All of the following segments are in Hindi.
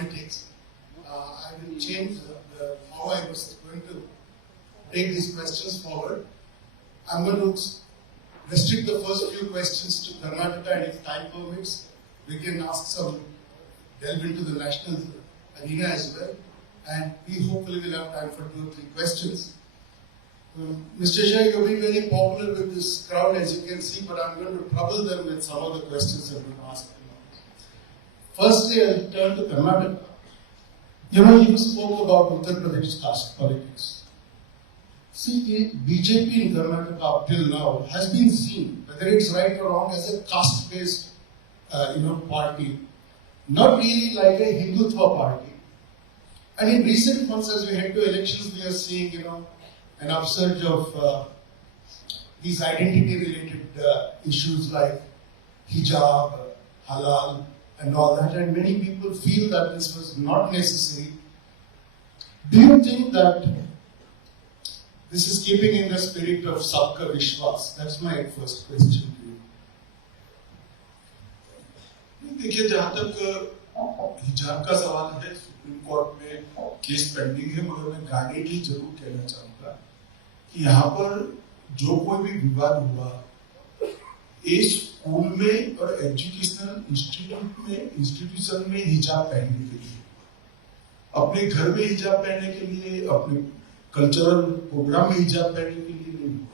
politics. I will change how I was going to take these questions forward. I'm going to restrict the first few questions to Karnataka, and if time permits, we can ask delve into the national arena as well. And we hopefully will have time for 2 or 3 questions. Mr. Shah, you've been very popular with this crowd, as you can see, but I'm going to trouble them with some of the questions that we've asked. Firstly, I'll turn to Karnataka. You spoke about Uttar Pradesh caste politics. See, BJP in Karnataka up till now has been seen, whether it's right or wrong, as a caste-based, party, not really like a Hindutva party. And in recent months, as we head to elections, we are seeing, an upsurge of these identity-related issues like hijab, halal, and all that. And many people feel that this was not necessary. Do you think that this is keeping in the spirit of Sabka Vishwas? That's my first question to you. देखिए, जहाँ तक हिजाब का सवाल है, सुप्रीम कोर्ट में केस पेंडिंग है, मगर मैं गाइडली जरूर कहना चाहूंगा कि यहाँ पर जो कोई भी विवाद हुआ, इस स्कूल में और एजुकेशनल इंस्टीट्यूशन में हिजाब पहनने के लिए, अपने घर में हिजाब पहनने के लिए, अपने कल्चरल प्रोग्राम में हिजाब पहनने के लिए नहीं हुआ।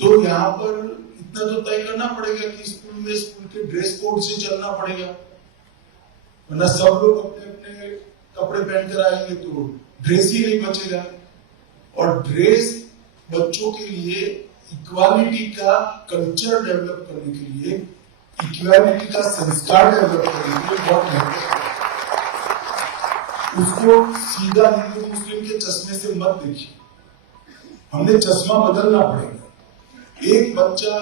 तो यहाँ पर इतना तो तय करना पड़ेगा कि स्कूल के ड्रेस कोड से चलना पड़ेगा, वरना सब लोग अपने अपने कपड़े पहनकर आएंगे तो ड्रेस ही नहीं बचेगा। और ड्रेस बच्चों के लिए इक्वालिटी का कल्चर डेवलप करने के लिए, इक्वालिटी का संस्कार डेवलप करने के लिए बहुत महत्वपूर्ण है। उसको सीधा हिंदू मुस्लिम के चश्मे से मत देखिए, हमने चश्मा बदलना पड़ेगा। एक बच्चा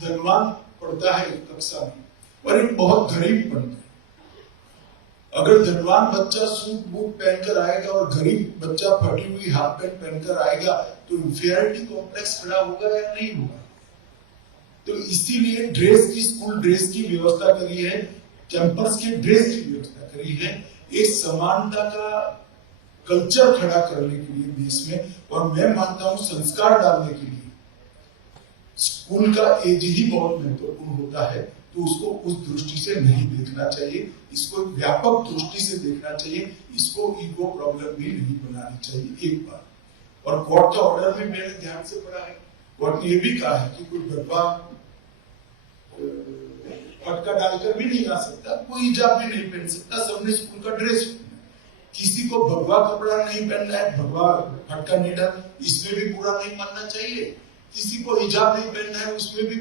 धनवान पढ़ता है कक्षा में और एक बहुत गरीब पढ़ता है। अगर धनवान बच्चा सूट बूट पहनकर आएगा और गरीब बच्चा फटी हुई हाफ पैंट पहनकर आएगा तो इंफीरियरिटी कॉम्प्लेक्स खड़ा होगा या नहीं होगा? तो इसीलिए स्कूल ड्रेस की व्यवस्था करी है, कैंपस के ड्रेस की व्यवस्था करी है, एक समानता का कल्चर खड़ा करने के लिए देश में। और मैं मानता हूं संस्कार डालने के लिए स्कूल का एज ही बहुत महत्वपूर्ण होता है, तो उसको उस दृष्टि से नहीं देखना चाहिए, इसको व्यापक दृष्टि से देखना चाहिए, इसको ईगो प्रॉब्लम भी नहीं बनानी चाहिए। एक बार और कोर्ट का ऑर्डर में मैंने ध्यान से पढ़ा है, कोर्ट ने यह भी कहा है कि कोई गरबा फटका डालकर भी नहीं आ सकता, कोई हिजाब भी नहीं पहन सकता, सबने स्कूल का ड्रेस, किसी को भगवा कपड़ा नहीं पहनना है, भगवा फटका नहीं डाल, इसमें भी बुरा नहीं मानना चाहिए। किसी को हिजाब नहीं पहनना है, उसमें भी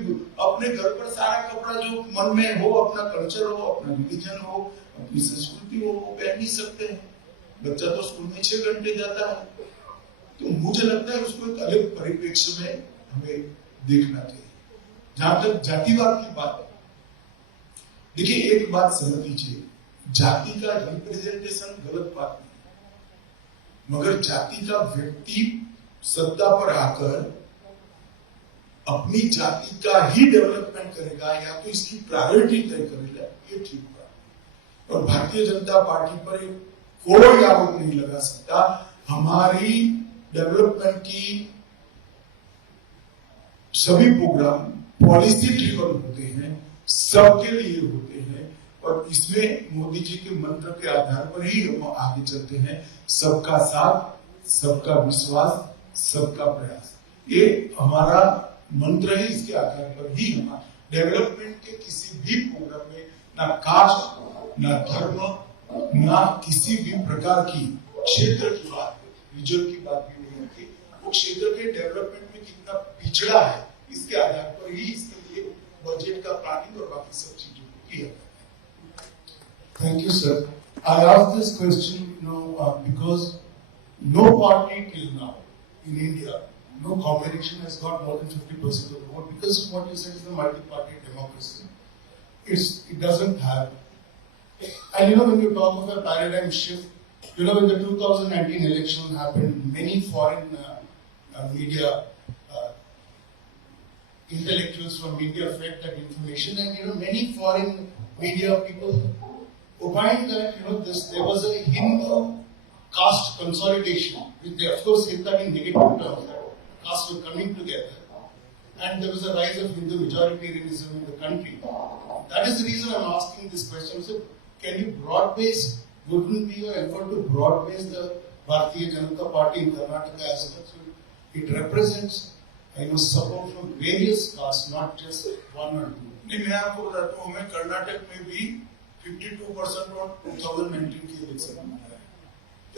अपने घर पर सारा कपड़ा जो मन में हो, अपना कल्चर हो, अपना रिलीजन हो, अपनी संस्कृति हो, वो पहन नहीं सकते हैं। बच्चा तो स्कूल में 6 घंटे जाता है, तो मुझे लगता है उसको एक अलग परिप्रेक्ष्य में हमें देखना चाहिए। जहां तक जातिवाद की बात, देखिए एक बात समझ लीजिए, जाति का रिप्रेजेंटेशन गलत बात नहीं, मगर जाति का व्यक्ति सत्ता पर आकर अपनी जाति का ही डेवलपमेंट करेगा या तो इसकी प्रायोरिटी तय करेगा, ये ठीक बात। और भारतीय जनता पार्टी पर कोई आरोप नहीं लगा सकता। हमारी डेवलपमेंट की सभी प्रोग्राम पॉलिसी ड्रिवन होते हैं, सबके लिए होते हैं, और इसमें मोदी जी के मंत्र के आधार पर ही हम आगे चलते हैं। सबका साथ, सबका विश्वास, सबका प्रयास, ये हमारा मंत्र है। इसके आधार पर ही हम डेवलपमेंट के किसी भी प्रोग्राम में ना कास्ट, ना धर्म, ना किसी भी प्रकार की क्षेत्र की बात, रिजन की बात भी नहीं होती। वो क्षेत्र के डेवलपमेंट में कितना पिछड़ा है, इसके आधार पर ही इसके लिए बजट का प्लानिंग और बाकी सब चीजों को किया जाता है। Thank you, sir. I asked this question, because no party till now in India, no combination has got more than 50% of the vote, because what you said is the multi-party democracy. It doesn't have. And when you talk of a paradigm shift, when the 2019 election happened, many foreign media intellectuals from India fed that information, and many foreign media people opined that there was a Hindu caste consolidation, which they of course hit that in negative terms, that castes were coming together, and there was a rise of Hindu majoritarianism in the country. That is the reason I'm asking this question. So, can you broad base? Wouldn't be your effort to broad base the Bharatiya Janata Party in Karnataka as well? So it represents, support from various castes, not just one or two. नहीं, मैं आपको बताता हूँ, हमें कर्नाटक में भी 52% और 2019 के इलेक्शन में मिला है।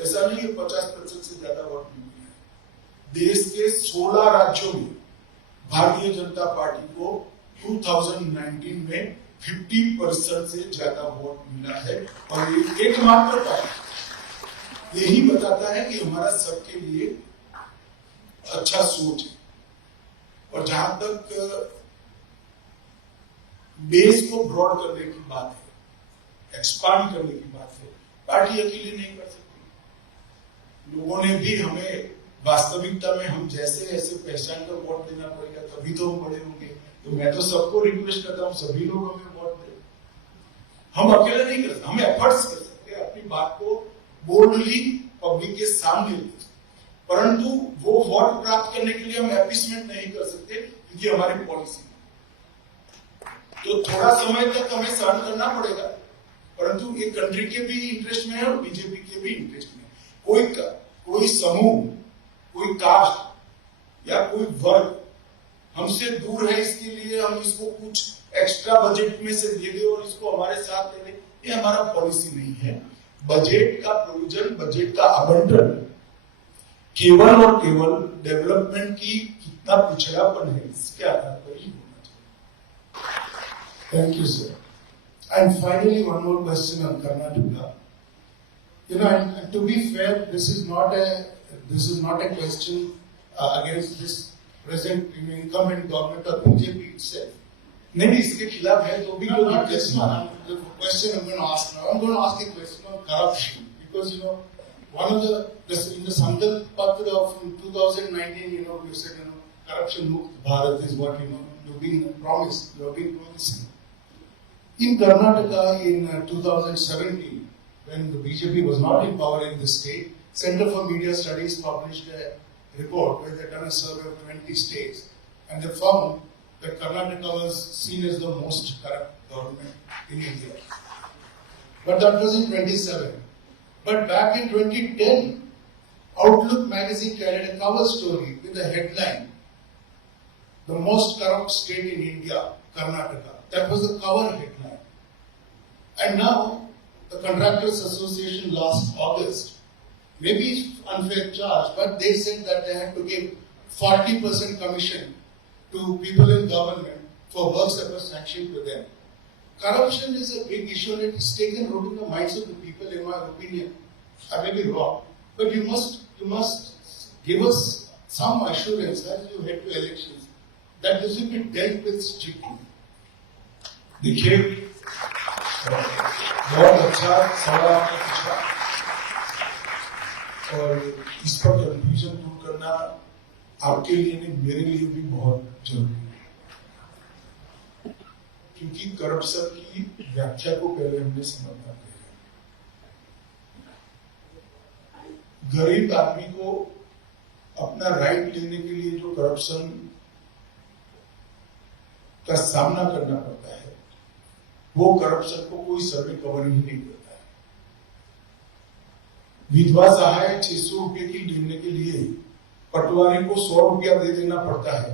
ऐसा नहीं है 50% से ज्यादा वोट नहीं मिला है। देश के 16 राज्यों में भारतीय जनता पार्टी को 2019 में 50% से ज्यादा वोट मिला है, और ये एकमात्र पार्टी यही बताता है कि हमारा सबके लिए अच्छा सोच है। और जहां तक बेस को ब्रॉड करने की बात है, एक्सपांड करने की बात है, पार्टी अकेले नहीं कर सकती। लोगों ने भी हमें वास्तविकता में हम जैसे ऐसे पहचान कर वोट देना पड़ेगा, तभी तो हम बड़े होंगे। तो मैं तो सबको रिक्वेस्ट करता हूं, सभी लोग हमें वोट दें। हम अकेले नहीं कर सकते, हम एफर्ट्स कर सकते हैं, अपनी बात को बोल्डली पब्लिक के सामने ले, परंतु वो वोट प्राप्त करने के लिए हम एपिसमेंट नहीं कर सकते, क्योंकि हमारी पॉलिसी है। तो थोड़ा समय तक हमें सहन करना पड़ेगा, परंतु ये कंट्री के भी इंटरेस्ट में है और बीजेपी के भी इंटरेस्ट में। कोई समूह, कोई कास्ट या कोई वर्ग हमसे दूर है, इसके लिए हम इसको कुछ एक्स्ट्रा बजट में से दे दे और इसको हमारे साथ ले ले, ये हमारा पॉलिसी नहीं है। बजट का प्रोविजन, बजट का आवंटन केवल और केवल डेवलपमेंट की कितना पिछड़ापन है इसके आधार पर ही होना चाहिए। Thank you, sir. And finally, one more question on Karnataka. And to be fair, this is not a question against this present incumbent government or BJP itself. नहीं, इसके खिलाफ है तो भी No, not this one. The question I'm going to ask now. I'm going to ask a question on corruption, because one of in the Sankalp Patra from 2019, you said corruption mukt Bharat is what you've been promised. You have been promising. In Karnataka in 2017, when the BJP was not in power in the state, Center for Media Studies published a report where they done a survey of 20 states, and they found that Karnataka was seen as the most corrupt government in India. But that was in 27. But back in 2010, Outlook magazine carried a cover story with the headline, "The most corrupt state in India, Karnataka." That was the cover headline. And now, the Contractors Association last August, maybe unfair charge, but they said that they had to give 40% commission to people in government for works that were sanctioned to them. Corruption is a big issue and it's taken root in the minds of the people, in my opinion. I may be wrong, but you must give us some assurance as you head to elections that this will be dealt with strictly. देखिए, बहुत अच्छा सवाल आपने पूछा, और इस पर कंफ्यूजन दूर करना आपके लिए नहीं, मेरे लिए भी बहुत जरूरी है, क्योंकि करप्शन की व्याख्या को पहले हमने समझना पड़ेगा। गरीब आदमी को अपना राइट लेने के लिए जो करप्शन का सामना करना पड़ता है, वो करप्शन को कोई सर्वे कवर ही नहीं करता है। विधवा सहाय 600 रुपए की लेने के लिए पटवारी को 100 रुपया दे देना पड़ता है।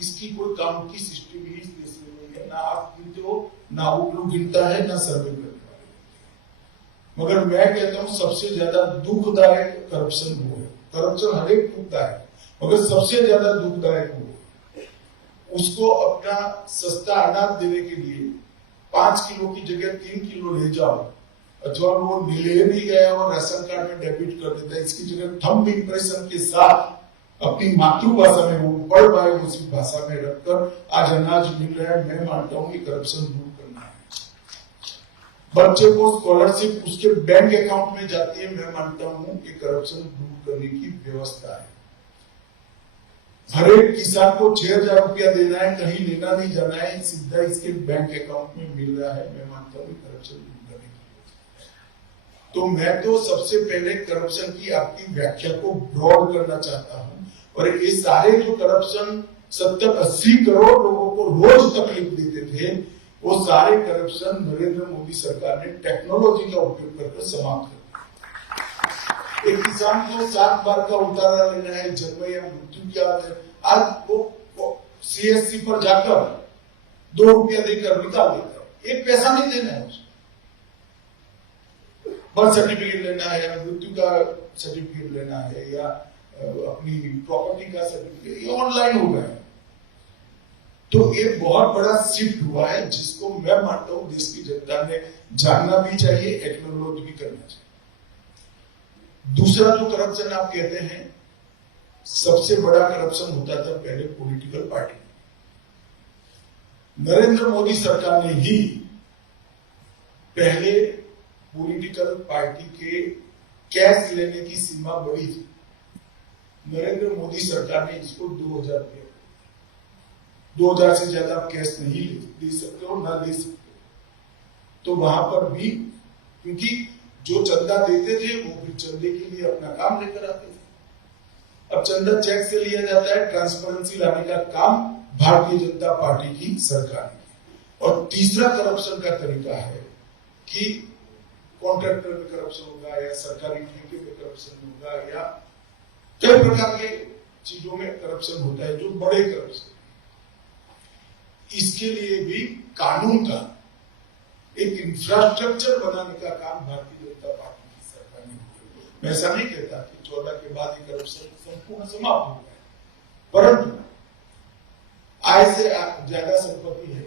इसकी कोई काम की सिस्टम ही इस देश में नहीं है, ना आप गिनते हो, ना वो लोग गिनता है, ना सर्वे करने वाले। मगर मैं कहता हूं सबसे ज्यादा दुखदायक करप्शन वो है। करप्शन हर एक दुखदायक, मगर सबसे ज्यादा दुखदायक वो है। उसको अपना सस्ता अनाज देने के लिए 5 किलो की जगह 3 किलो ले जाओ, अथवा वो ले भी गया और राशन कार्ड में डेबिट कर देता है, इसकी जगह थंब इंप्रेशन के साथ अपनी मातृभाषा में वो पढ़ पाए उसी भाषा में रखकर आज अनाज मिल रहा है। मैं मानता हूं कि करप्शन दूर करना है। बच्चे को स्कॉलरशिप उसके बैंक अकाउंट में जाती है, मैं मानता हूं कि करप्शन दूर करने की व्यवस्था है। हर एक किसान को 6,000 रुपया देना है, कहीं लेना नहीं जाना है, सीधा इसके बैंक अकाउंट में मिल रहा है। मैं मानता हूँ करप्शन दूर करने की। तो मैं तो सबसे पहले करप्शन की आपकी व्याख्या को ब्रॉड करना चाहता हूं, और ये सारे जो करप्शन 70-80 करोड़ लोगों को रोज तकलीफ देते थे, वो सारे करप्शन नरेंद्र मोदी सरकार ने टेक्नोलॉजी का उपयोग करके समाप्त कर। एक किसान को 7 बार का उतारा लेना है, जन्म या मृत्यु क्या है, आज वो CSC पर जाकर 2 रुपया देकर निकाल देता है, 1 पैसा नहीं देना है उसको। बर्थ सर्टिफिकेट लेना है या मृत्यु का सर्टिफिकेट लेना है या अपनी प्रॉपर्टी का सर्टिफिकेट, ये ऑनलाइन हो गया है। तो ये बहुत बड़ा शिफ्ट हुआ है, जिसको मैं मानता हूं देश की जनता ने जानना भी चाहिए, एक्नॉलेज भी करना चाहिए। दूसरा जो करप्शन आप कहते हैं, सबसे बड़ा करप्शन होता था पहले पॉलिटिकल पार्टी। नरेंद्र मोदी सरकार ने ही पहले पॉलिटिकल पार्टी के कैश लेने की सीमा बढ़ी थी। नरेंद्र मोदी सरकार ने इसको 2000 किया। 2000 से ज्यादा आप कैश नहीं दे सकते हो, ना दे सकते। तो वहां पर भी, क्योंकि जो चंदा देते थे वो फिर चंदे के लिए अपना काम लेकर आते थे। अब चंदा चेक से लिया जाता है, ट्रांसपेरेंसी लाने का काम भारतीय जनता पार्टी की सरकार की। और तीसरा करप्शन का तरीका है कि कॉन्ट्रैक्टर में करप्शन होगा या सरकारी ठेके में करप्शन होगा या कई प्रकार के चीजों में करप्शन होता है, जो बड़े करप्शन। इसके लिए भी कानून का एक इंफ्रास्ट्रक्चर बनाने का काम भारतीय जनता पार्टी की सरकार ने किया। मैं ऐसा नहीं कहता कि 14 के बाद ही करप्शन संपूर्ण समाप्त हो गया, परंतु आय से ज्यादा संपत्ति है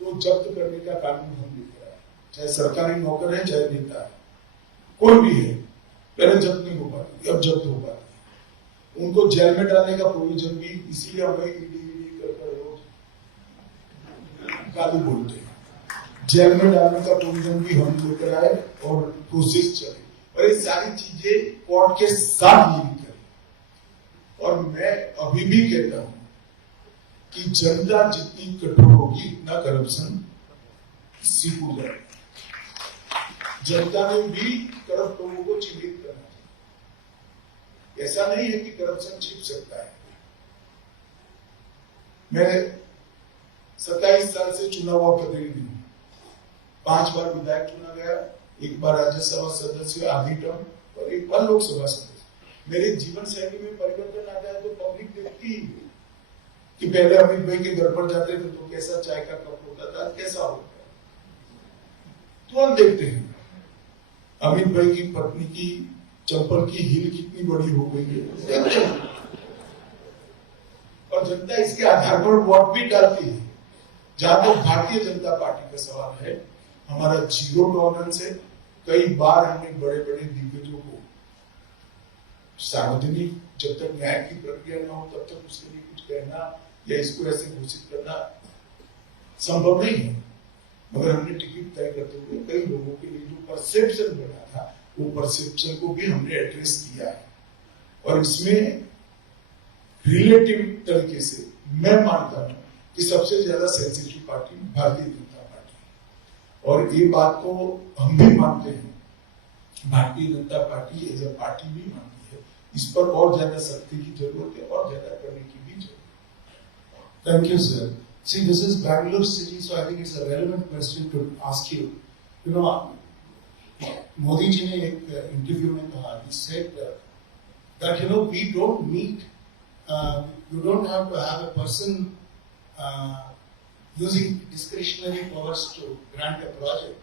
तो जब्त करने का कानून हम लेकर आए। चाहे सरकारी नौकर है, चाहे नेता है, कोई भी है, पहले जब्त नहीं हो पाती, अब जब्त हो पाती है। उनको जेल में डालने का प्रोविजन भी, इसीलिए हमें ईडी कर रोज गाली बोलते हैं। जेल में डालने का प्रोविजन भी हम लेकर आए और प्रोसेस चले, और ये सारी चीजें कोर्ट के साथ लिंक करें। और मैं अभी भी कहता हूं कि जनता जितनी कठोर होगी, इतना करप्शन सीख हो जाएगा। जनता ने भी करप्ट लोगों को चिन्हित करना चाहिए। ऐसा नहीं है कि करप्शन छिप सकता है। मैं 27 साल से चुना हुआ प्रतिनिधि हूं, 5 बार विधायक चुना गया, 1 बार राज्यसभा सदस्य आधी टर्म, और 1 बार लोकसभा सदस्य। मेरे जीवन शैली में परिवर्तन आता है तो पब्लिक देखती ही कि पहले अमित भाई के घर पर जाते थे तो कैसा चाय का कप होता था, कैसा होता है, तो हम देखते हैं अमित भाई की पत्नी की चप्पल की हील कितनी बड़ी हो गई है, देखते हैं। और जनता इसके आधार पर वोट भी डालती है। जहां तक भारतीय जनता पार्टी का सवाल है, हमारा 0 टॉलरेंस है। कई बार हमने बड़े बड़े दिग्गजों को सार्वजनिक, जब तक न्याय की प्रक्रिया न हो तब तक उसके लिए कुछ कहना या इसको ऐसे घोषित करना संभव नहीं है, मगर हमने टिकट तय करते हुए कई लोगों के लिए जो परसेप्शन बना था, वो परसेप्शन को भी हमने एड्रेस किया है। और इसमें रिलेटिव तरीके से मैं मानता हूं कि सबसे ज्यादा sensitive party Bharatiya Janata party है। और ये बात को हम भी मानते हैं, Bharatiya Janata party as a party भी मानती है। इस पर और ज्यादा सख्ती की जरूरत है और ज्यादा करने की भी जरूरत है। Thank you, sir. See, this is Bangalore city, so I think it's a relevant question to ask you. You know, Modi ji ने एक इंटरव्यू में कहा, he said that you know we don't need, you don't have to have a person using discretionary powers to grant a project.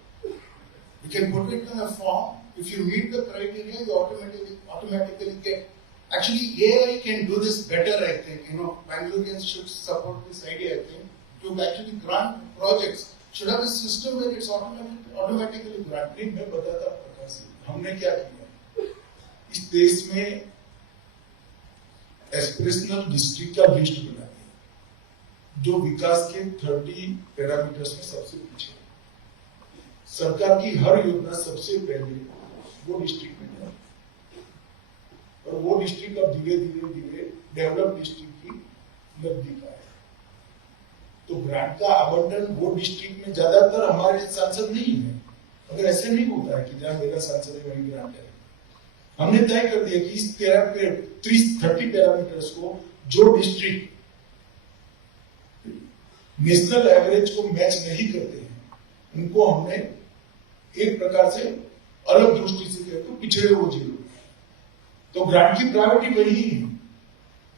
You can put it in a form. If you meet the criteria, you automatically get. Actually, AI can do this better, I think. You know, Bangaloreans should support this idea, I think, to actually grant projects. Should have a system where it's automatically granted. मैं बताता हूँ प्रकाश जी, हमने क्या किया इस देश में एस्पिरेशनल डिस्ट्रिक्ट का लिस्ट बना दिया, जो विकास के 30 पैरामीटर्स में सबसे पीछे। सरकार की हर योजना सबसे पहले वो डिस्ट्रिक्ट में जाती है, और वो डिस्ट्रिक्ट अब धीरे धीरे डेवलप डिस्ट्रिक्ट की नजदीक आए। तो ग्रांट का आवंटन वो डिस्ट्रिक्ट में ज्यादातर हमारे सांसद नहीं है, अगर ऐसे नहीं होता है कि जहां मेरा सांसद है वहीं ग्रांट है, हमने तय कर दिया कि इस 30 पैरामीटर्स को जो डिस्ट्रिक्ट नेशनल एवरेज को मैच नहीं करते हैं उनको हमने एक प्रकार से अलग दृष्टि से कहते हैं पिछड़े वो जिलों। तो ग्रांट की प्रायोरिटी वही है,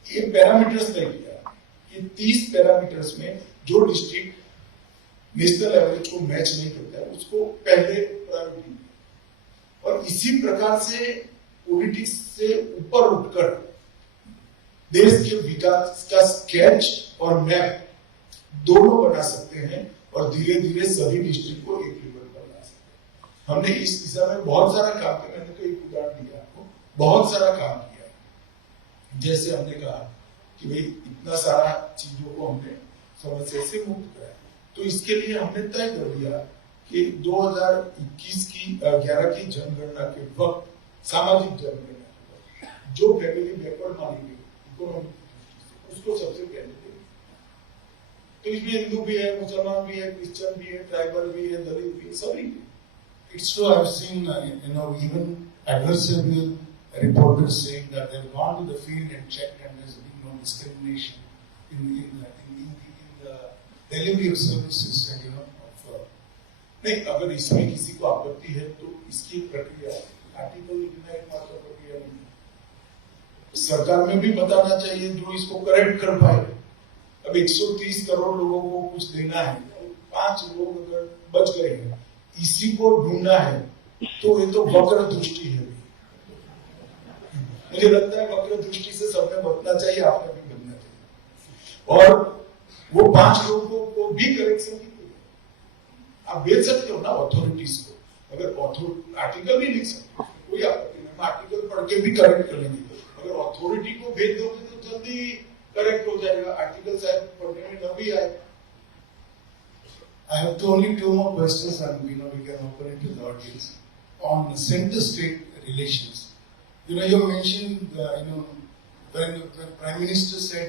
ये पैरामीटर्स तय किया कि 30 पैरामीटर्स में जो डिस्ट्रिक्ट नेशनल एवरेज को मैच नहीं करता है उसको पहले प्रायोरिटी। और इसी प्रकार से पॉलिटिक्स से ऊपर उठकर देश के विकास का स्केच और मैप दोनों बना सकते हैं और धीरे धीरे सभी डिस्ट्रिक्ट को एक लेवल पर ला सकते हैं। हमने इस दिशा में बहुत सारा काम किया। मैंने तो एक उदाहरण दिया आपको, बहुत सारा काम किया। जैसे हमने कहा कि भाई इतना सारा चीजों को हमने समस्या से मुक्त कराया, तो इसके लिए हमने तय कर दिया कि 2021 की 11 की जनगणना के वक्त, सामाजिक जनगणना के वक्त, जो फैमिली बैकवर्ड मानी गई इकोनॉमिक उसको सबसे पहले। तो इसमें हिंदू भी है, मुसलमान भी है, क्रिश्चियन भी है, ट्राइबल भी है, दलित भी है, सभी। It's true. I've seen, even adversarial reporters saying that they've gone to the field and checked, and there's been no discrimination in the delivery of services, and नहीं, अगर इसमें किसी को आपत्ति है तो इसकी प्रक्रिया आर्टिकल लिखना एकमात्र प्रक्रिया नहीं। सरकार में भी बताना चाहिए जो इसको करेक्ट कर पाए। अब 130 करोड़ लोगों को कुछ देना है, 5 लोग अगर बच गए हैं, इसी को ढूंढना है, तो ये तो वक्र दृष्टि है। मुझे लगता है वक्र दृष्टि से सबने बचना चाहिए, आपने भी बचना चाहिए। और वो 5 लोगों को भी करेक्शन की आप भेज सकते हो ना अथॉरिटीज को। अगर आर्टिकल भी लिख सकते हो, कोई आपत्ति नहीं, आर्टिकल पढ़ के भी करेक्ट कर लेंगे। अगर अथॉरिटी को भेज दोगे तो जल्दी करेक्ट हो जाएगा, आर्टिकल शायद पढ़ने में न भी आए। I have only 2 more questions, and we can open it to the audience on center-state relations. You mentioned, when the Prime Minister said,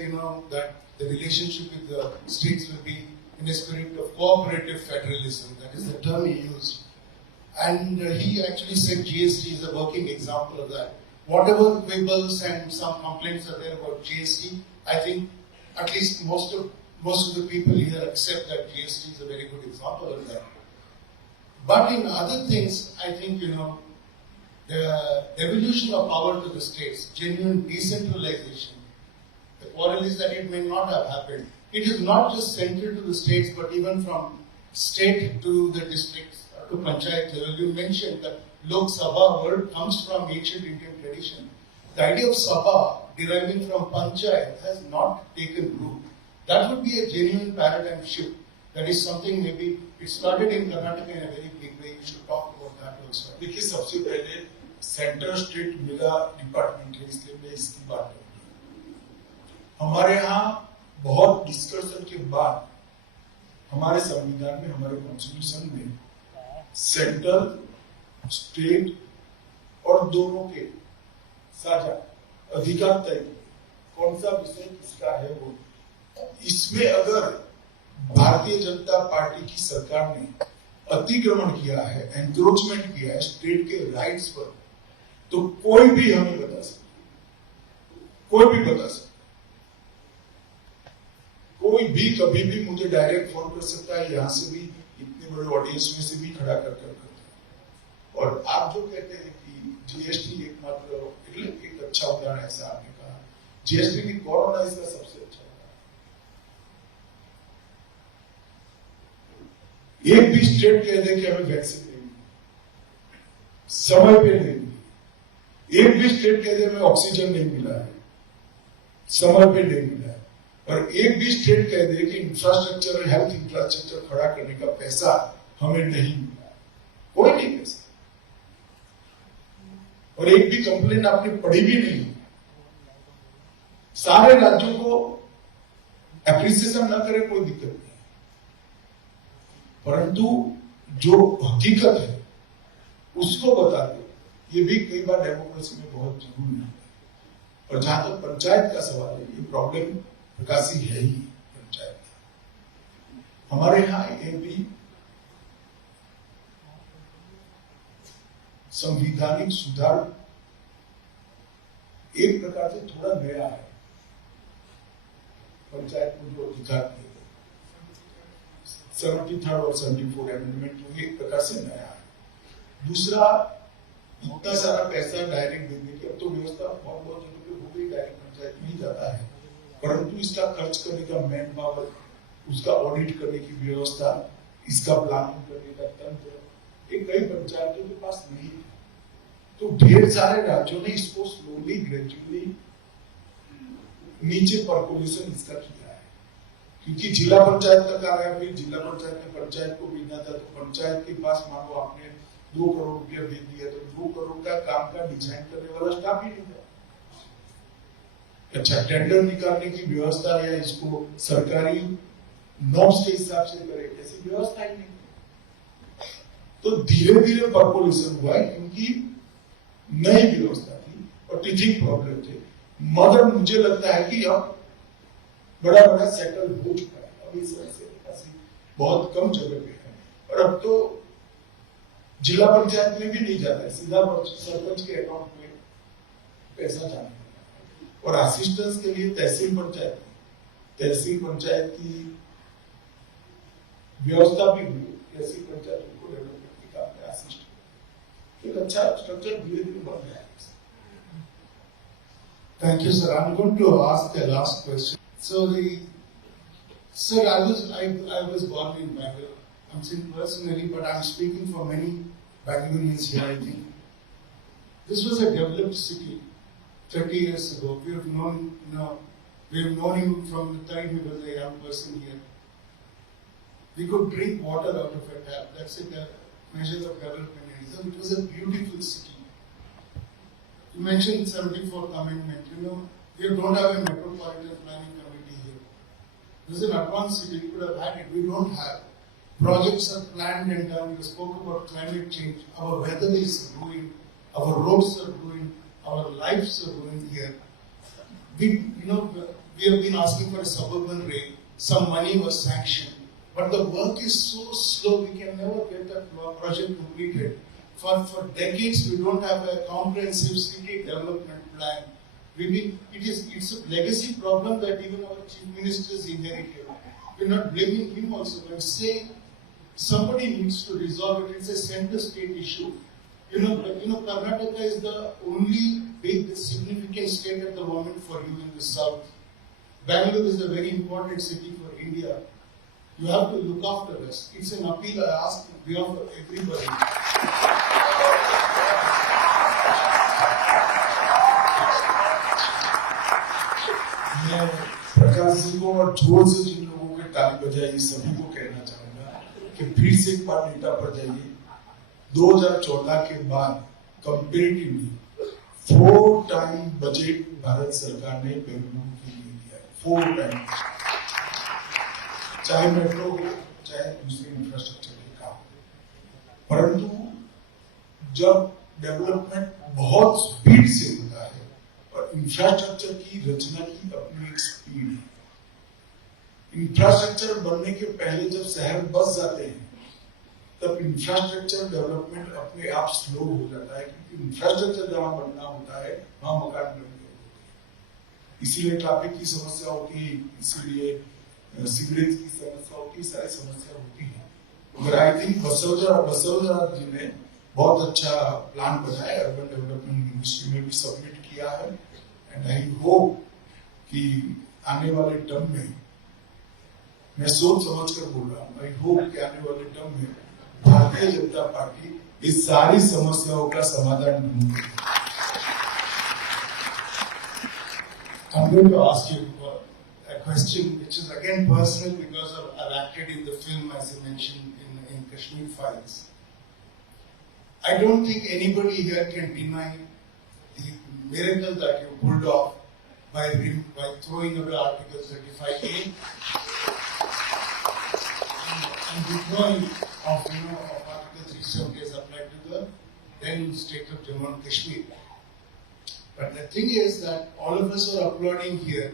that the relationship with the states will be in a spirit of cooperative federalism. That is the term he used, and he actually said GST is a working example of that. Whatever quibbles and some complaints are there about GST, I think at least most of the people here accept that GST is a very good example of that. But in other things, I think, the devolution of power to the states, genuine decentralization, the quarrel is that it may not have happened. It is not just central to the states, but even from state to the districts, to panchayat level. You mentioned that Lok Sabha word comes from ancient Indian tradition. The idea of Sabha deriving from panchayat has not taken root. That would be a genuine paradigm shift. That is something maybe it started in Karnataka in a very big way. You should talk about that also. देखिए, सबसे पहले सेंटर स्टेट मेगा डिपार्टमेंट है, इसलिए मैं इसकी बात करूंगा। हमारे यहाँ बहुत डिस्कशन के बाद हमारे संविधान में, हमारे कॉन्स्टिट्यूशन में सेंटर, स्टेट और दोनों के साझा अधिकार तय कौन सा विषय किसका है वो। इसमें अगर भारतीय जनता पार्टी की सरकार ने अतिक्रमण किया है, एनक्रोचमेंट किया है स्टेट के राइट्स पर, तो कोई भी हमें बता सकता, कोई भी बता सकता, कोई भी कभी भी मुझे डायरेक्ट फोन कर सकता है, यहां से भी, इतने बड़े ऑडियंस में से भी खड़ा कर। और आप जो कहते हैं कि जीएसटी एकमात्र, एक अच्छा उदाहरण ऐसा आपने कहा, जीएसटी की कोरोना इसका सबसे अच्छा उदाहरण। एक भी स्टेट कह दे कि हमें वैक्सीन नहीं मिली, समय पे नहीं मिली, एक भी स्टेट कह दे हमें ऑक्सीजन नहीं मिला है, समय पे नहीं मिला है, और एक भी स्टेट कह दे कि इंफ्रास्ट्रक्चर, हेल्थ इंफ्रास्ट्रक्चर खड़ा करने का पैसा हमें नहीं मिला, कोई नहीं कह सकता। और एक भी कंप्लेंट आपने पढ़ी भी नहीं। सारे राज्यों को एप्रिसिएशन ना करे कोई दिक्कत नहीं, परंतु जो हकीकत है उसको बता दो, ये भी कई बार डेमोक्रेसी में बहुत जरूरी है। और जहां तक पंचायत का सवाल है, ये प्रॉब्लम प्रकाशी है ही पंचायत। हमारे यहाँ ये भी संवैधानिक सुधार एक प्रकार से थोड़ा नया है। पंचायत को जो अधिकार दिए गए 73rd और 74 अमेंडमेंट जो एक प्रकार से नया है। दूसरा, इतना सारा पैसा डायरेक्ट देने की अब तो व्यवस्था बहुत जगह पे हो गई, डायरेक्ट पंचायत में ही जाता है, परंतु इसका खर्च करने का मैन पावर, उसका ऑडिट करने की व्यवस्था, इसका प्लानिंग करने का तंत्र ये कई पंचायतों के पास नहीं है। तो ढेर सारे राज्यों ने इसको स्लोली ग्रेजुअली नीचे परकोलेशन इसका किया है, क्योंकि जिला पंचायत तक आ गया, फिर जिला पंचायत ने पंचायत को भेजना था, तो पंचायत के पास मानो आपने 2 करोड़ रुपया दे दिया, तो 2 करोड़ का काम का डिजाइन करने वाला स्टाफ ही नहीं था। अच्छा, टेंडर निकालने की व्यवस्था या इसको सरकारी नॉर्म्स के हिसाब से करे, ऐसी व्यवस्था ही नहीं। तो धीरे धीरे परकोलेशन हुआ है, क्योंकि नई व्यवस्था थी और टीचिंग प्रॉब्लम थे, मगर मुझे लगता है कि अब बड़ा सेटल हो चुका है। अभी ऐसी बहुत कम जगह पे है, और अब तो जिला पंचायत में भी नहीं जाता है, सीधा सरपंच के अकाउंट में पैसा जाने और असिस्टेंस के लिए तहसील पंचायत की व्यवस्था भी हुई। तहसील पंचायत को डेवलपमेंट के काम में असिस्टेंट एक अच्छा स्ट्रक्चर धीरे धीरे बन रहा है। Thank you, sir. I'm going to ask the last question. So sir, I was born in Bangalore. I'm saying personally, but I'm speaking for many Bangaloreans here. I think this was a developed city 30 years ago. We have known him from the time he was a young person here. We could drink water out of a tap. That's a measure of development. It was a beautiful city. You mentioned 74th Amendment. We don't have a metropolitan planning committee here. This is an advanced city. We could have had it. We don't have. Projects are planned and done. You spoke about climate change. Our weather is ruined. Our roads are ruined. Our lives are ruined here. We have been asking for a suburban rail. Some money was sanctioned. But the work is so slow, we can never get that project completed. For decades, we don't have a comprehensive city development plan. It's a legacy problem that even our chief ministers inherited. We're not blaming him also, but saying somebody needs to resolve it. It's a center-state issue. Karnataka is the only big significant state at the moment for you in the south. Bangalore is a very important city for India. You have to look after us. It's an appeal I ask on behalf of everybody. मैं प्रकाश जी को और जोर से जिन लोगों के ताली बजाई सभी को कहना चाहूंगा कि फिर से एक बार डेटा पर जाइए। 2014 के बाद कंपेरेटिवली 4 टाइम बजट भारत सरकार ने बेंगलुरु के लिए दिया है। 4 टाइम, चाहे मेट्रो हो चाहे दूसरे इंफ्रास्ट्रक्चर के काम। परंतु जब डेवलपमेंट बहुत स्पीड से होता है और इंफ्रास्ट्रक्चर की रचना की अपनी एक स्पीड है। इंफ्रास्ट्रक्चर बनने के पहले जब शहर बस जाते हैं तब इंफ्रास्ट्रक्चर डेवलपमेंट अपने आप स्लो हो जाता है, क्योंकि इंफ्रास्ट्रक्चर जहां बनना होता है वहां मकान बनने होते हैं। इसीलिए ट्रैफिक की समस्या होती है, इसीलिए सीवरेज की समस्या होती है, सारी समस्या होती है। मगर आई थिंक बसवराज जी ने बहुत अच्छा प्लान बनाया, अर्बन डेवलपमेंट मिनिस्ट्री में भी सबमिट किया है, एंड आई होप कि आने वाले टर्म में, मैं सोच समझ कर बोल रहा हूँ, आई होप कि आने वाले टर्म में भारतीय जनता पार्टी इस सारी समस्याओं का समाधान ढूंढेगी। I'm going to ask you a question which is again personal because I've acted in the film, as I mentioned, in Kashmir Files. I don't think anybody here can deny the miracle that you pulled off by throwing away Article 35A and withdrawing of Article 370 as applied to the then state of Jammu and Kashmir. But the thing is that all of us are applauding here.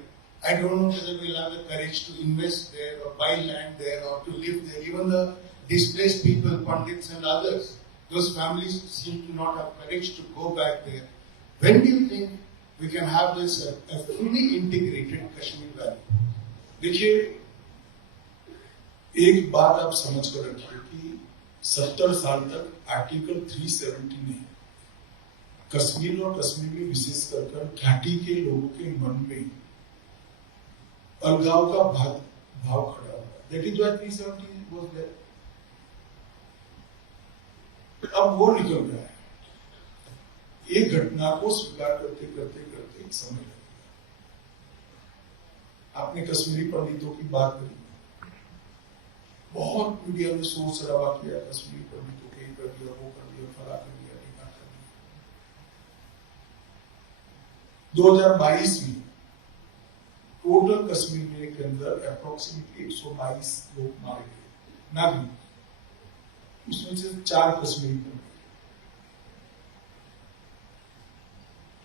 I don't know whether we'll have the courage to invest there or buy land there or to live there. Even the displaced people, Pandits and others, those families seem to not have courage to go back there. When do you think we can have this a fully integrated Kashmir Valley? देखिए, एक बात आप समझ कर रखिए कि 70 साल तक आर्टिकल 370 ने कश्मीर और कश्मीर में विशेष कर घाटी के लोगों के मन में अलगाव का भाव खड़ा हुआ। That is why 370 was there. अब वो निकल गया है। एक घटना को स्वीकार करते करते करते एक समय लगेगा। आपने कश्मीरी पंडितों की बात करी, बहुत मीडिया में शोर शराबा किया, कश्मीरी पंडितों के कर दिया, वो कर दिया, फला कर दिया, टीका कर दिया। 2022 में टोटल कश्मीर के अंदर अप्रोक्सीमेटली 122 लोग मारे गए नागरिक, उसमें से 4 कश्मीरी पंडित,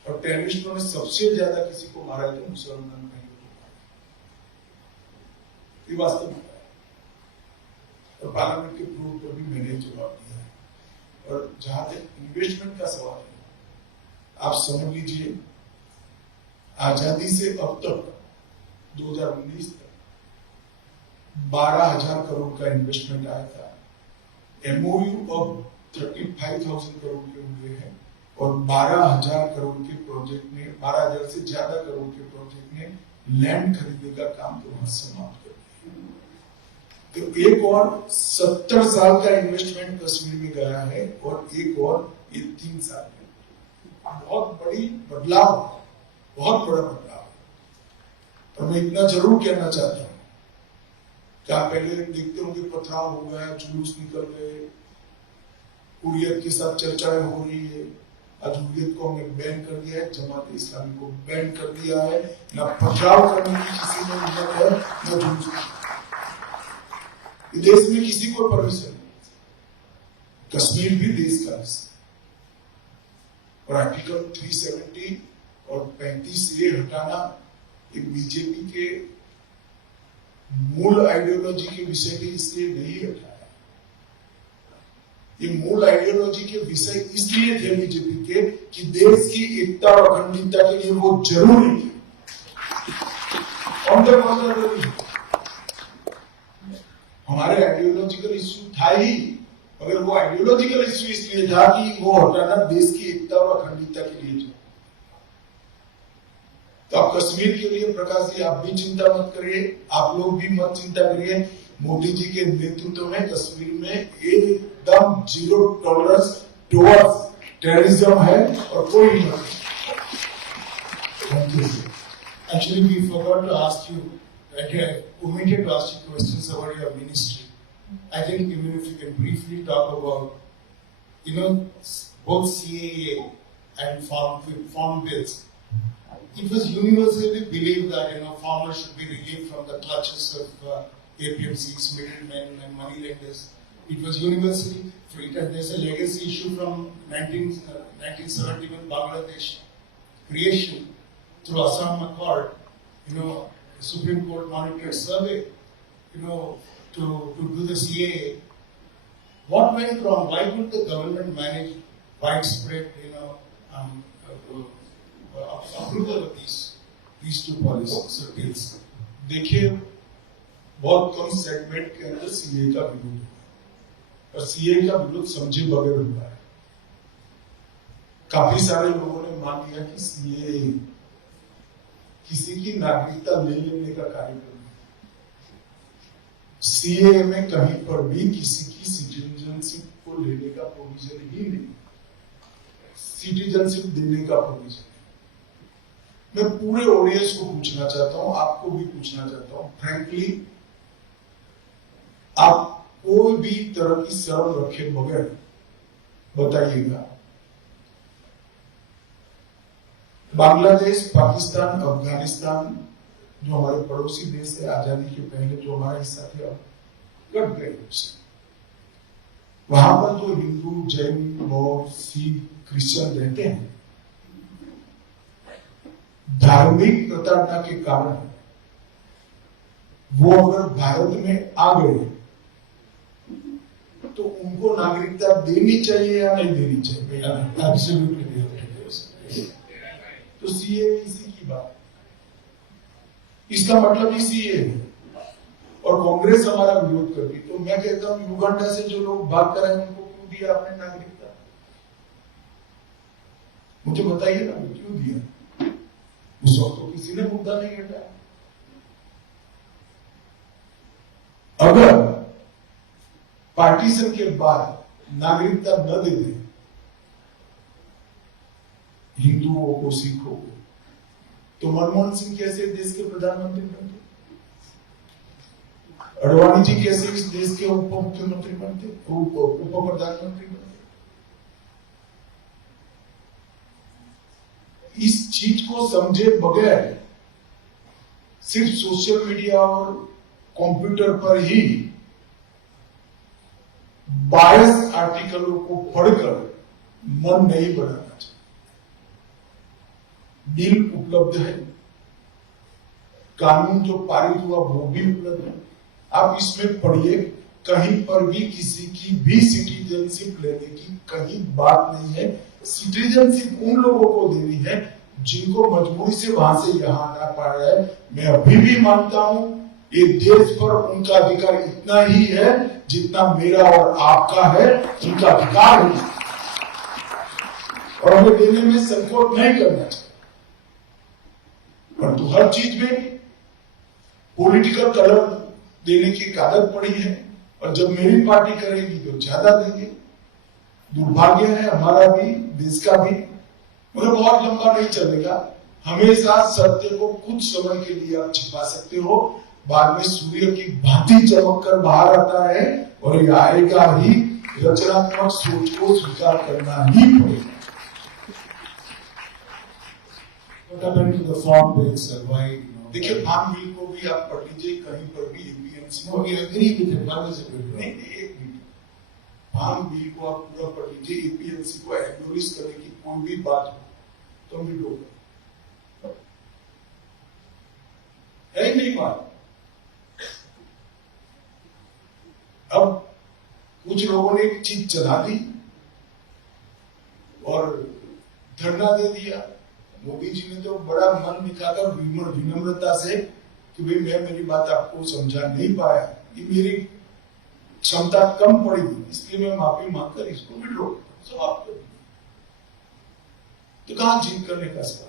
और टेररिस्टों ने सबसे ज्यादा किसी को मारा है तो मुसलमान भाइयों को मारा, ये वास्तव में है। और पार्लियामेंट के प्रूफ पर भी मैंने जवाब दिया है। और जहां तक इन्वेस्टमेंट का सवाल है, आप समझ लीजिए आजादी से अब तक 2019 तक 12,000 करोड़ का इन्वेस्टमेंट आया था। एमओयू अब 35,000 करोड़ के हुए हैं और 12,000 करोड़ के प्रोजेक्ट ने 12,000 से ज्यादा करोड़ के प्रोजेक्ट ने लैंड खरीदने का काम तो वहां समाप्त कर दिया। तो एक और 70 साल का इन्वेस्टमेंट कश्मीर में गया है और एक और ये 3 साल में बहुत बड़ी बदलाव, बहुत बड़ा बदलाव। और मैं इतना जरूर कहना चाहता हूं कि आप पहले देखते होंगे पथराव हो गया, जुलूस निकल गए, हुर्रियत के साथ चर्चाएं हो रही है। आज हुर्रियत को हमने बैन कर दिया है, जमात इस्लामी को बैन कर दिया है। न पथराव करने की किसी ने हिम्मत है, न जुलूस। देश में किसी को परमिशन नहीं, कश्मीर भी देश का हिस्सा। और आर्टिकल 370 और 35 ये हटाना ये बीजेपी के मूल आइडियोलॉजी के विषय के इसलिए नहीं हटाया। ये मूल आइडियोलॉजी के विषय इसलिए थे बीजेपी के कि देश की एकता और अखंडता के लिए वो जरूरी है। हमारे आइडियोलॉजिकल इश्यू था ही, मगर वो आइडियोलॉजिकल इश्यू इसलिए था कि वो हटाना देश की एकता और अखंडता के लिए। तो आप कश्मीर के लिए प्रकाश जी आप भी चिंता मत करिए, आप लोग भी मत चिंता करिए। मोदी जी के नेतृत्व में कश्मीर में एकदम 0 टॉलरेंस टुवर्ड्स टेररिज्म है और कोई नहीं। Thank you. Actually, we forgot to ask you, omitted to ask you questions about your ministry. I think even if you can briefly talk about, both CAA and farm bills. It was universally believed that farmers should be relieved from the clutches of APMCs, middlemen, and moneylenders. It was universally free. There's a legacy issue from 1971 Bangladesh creation through Assam Accord. The Supreme Court monitored survey, to do the CAA. What went wrong? Why couldn't the government manage widespread, approval of these 2 policies or bills? देखिए, बहुत कम सेगमेंट के अंदर सीए का विरोध हुआ और सीए का विरोध समझे बगैर हुआ है। काफी सारे लोगों ने मान लिया कि सीए किसी की नागरिकता ले लेने का कार्यक्रम है। सीए में कहीं पर भी किसी की सिटीजनशिप को लेने का प्रोविजन ही नहीं, सिटीजनशिप देने का प्रोविजन। मैं पूरे ऑडियंस को पूछना चाहता हूं, आपको भी पूछना चाहता हूं, फ्रैंकली आप कोई भी तरह की शर्म रखे बगैर बताइएगा, बांग्लादेश, पाकिस्तान, अफगानिस्तान जो हमारे पड़ोसी देश है, आजादी के पहले जो हमारा हिस्सा थे, अब कट गए उससे। वहां पर जो हिंदू, जैन, बौद्ध, सिख, क्रिश्चियन रहते हैं, धार्मिक प्रताड़ना के कारण वो अगर भारत में आ गए तो उनको नागरिकता देनी चाहिए या नहीं देनी चाहिए? Absolutely. तो सीए इसी की बात, इसका मतलब ही सीए है और कांग्रेस हमारा विरोध करती। तो मैं कहता हूँ युगांडा से जो लोग भाग कर आए उनको क्यों दिया आपने नागरिकता? मुझे बताइए ना, क्यों दिया? उस वक्त तो किसी ने मुद्दा नहीं हटाया। अगर पार्टीशन के बाद नागरिकता न दे दे हिंदुओं को, सिखों को, तो मनमोहन सिंह कैसे देश के प्रधानमंत्री बनते? अडवाणी जी कैसे इस देश के उप मुख्यमंत्री बनते, उप प्रधानमंत्री बनते? इस चीज को समझे बगैर सिर्फ सोशल मीडिया और कंप्यूटर पर ही बायस आर्टिकलों को पढ़कर मन नहीं बनाना चाहिए। बिल उपलब्ध है, कानून जो पारित हुआ वो भी उपलब्ध है, आप इसमें पढ़िए। कहीं पर भी किसी की भी सिटीजनशिप लेने की कहीं बात नहीं है। सिटीजनशिप उन लोगों को देनी है जिनको मजबूरी से वहां से यहाँ आना पड़ रहा है। मैं अभी भी मानता हूं ये देश पर उनका अधिकार इतना ही है जितना मेरा और आपका है, उनका अधिकार है और हमें देने में संकोच नहीं करना चाहिए। परंतु हर चीज में पॉलिटिकल कलर देने की आदत पड़ी है और जब मेरी पार्टी करेगी तो ज्यादा देंगे। दुर्भाग्य है हमारा भी, देश का भी, मगर बहुत लंबा नहीं चलेगा। हमेशा सत्य को कुछ समय के लिए आप छिपा सकते हो, बाद में सूर्य की भांति चमक कर बाहर आता है और ये आएगा ही। रचनात्मक सोच को स्वीकार करना ही पड़ेगा। What happened to the farm bills and why? देखिए, फार्म बिल को भी आप पढ़ लीजिए, कहीं पर भी APMC. No, we agree with it. One is a good नहीं, एक मिनट, फार्म बिल को आप पूरा पढ़ लीजिए। एपीएमसी को एक्नॉलेज करने की कोई भी बात हो तो भी लोग है नहीं बात। अब कुछ लोगों ने एक चीज चला दी और धरना दे दिया। मोदी जी ने तो बड़ा मन दिखाकर विनम्रता से कि भाई मैं मेरी बात आपको समझा नहीं पाया, ये मेरी क्षमता कम पड़ी, इसलिए मैं माफी मांगकर इसको विड्रॉ समाप्त कर दूं। तो कहां जीत करने का सवाल?